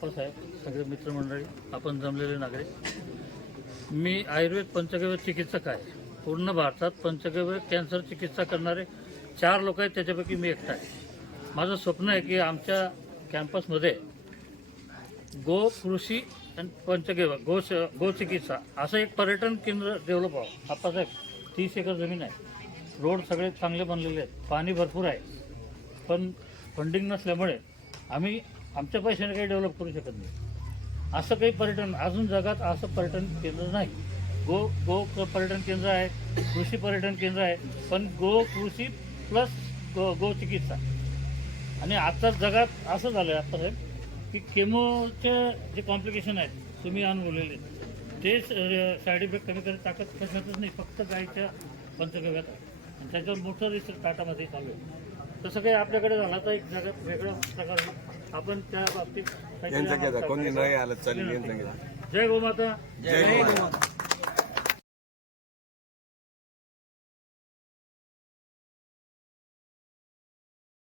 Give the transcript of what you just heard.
अप्पासाहेब, सगळे मित्रमंडळी, आपण जमलेले नागरिक. मी आयुर्वेद पंचगव्य चिकित्सक आहे. पूर्ण भारतात पंचगव्य कॅन्सर चिकित्सा करणारे 4 लोक आहेत, त्याच्यापैकी मी एकटा आहे. माझं स्वप्न आहे की आमच्या कॅम्पसमध्ये गो कृषी आणि पंचगव्य गो चिकित्सा असं एक पर्यटन केंद्र डेव्हलप व्हावं. आप्पासाहेब, 30 एकर जमीन आहे, रोड सगळे चांगले बनलेले आहेत, पाणी भरपूर आहे, पण फंडिंग नसल्यामुळे आम्ही आमच्या पैशाने काही डेव्हलप करू शकत नाही. असं काही पर्यटन अजून जगात असं पर्यटन केंद्र नाही. गो पर्यटन केंद्र आहे, कृषी पर्यटन केंद्र आहे, पण गो कृषी प्लस गो चिकित्सा. आणि आता जगात असं झालं आहे आप्पासाहेब की केमोचे जे कॉम्प्लिकेशन आहेत तुम्ही अनुभवलेले, ते साईड इफेक्ट कमी करत ताकद कशातच नाही, फक्त गायच्या पंचगव्यात आहे. आणि त्याच्यावर मोठं रिसर्च टाटामध्ये चालू आहे. तसं काही आपल्याकडे झाला तर एक जगात वेगळा प्रकार आपण त्या बाबतीत कोणी नाही आलं चालेल. जय गोमाता.